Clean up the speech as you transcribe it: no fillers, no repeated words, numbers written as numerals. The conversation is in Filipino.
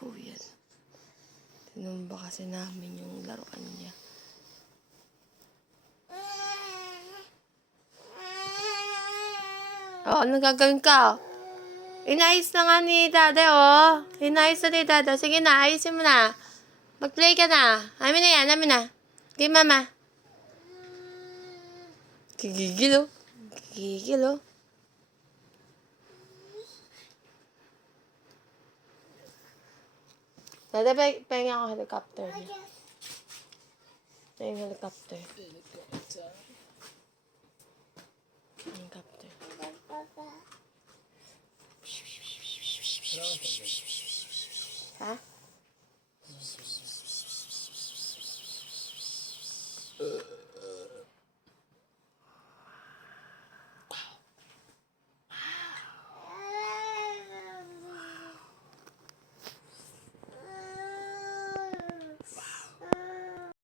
po yan. Tinumba kasi namin yung laruan niya. Oh, anong gagawin ka? Inayos na nga ni Dada, oh. Inayos na ni Dada. Sige na, ayusin mo na. Mag-play ka na. Amin na yan, amin na. Kay Mama. Gigigil, oh. Gigigil, oh. Dada, pahinga ako helicopter niya. Ito yung helicopter. Helicopter. Ha?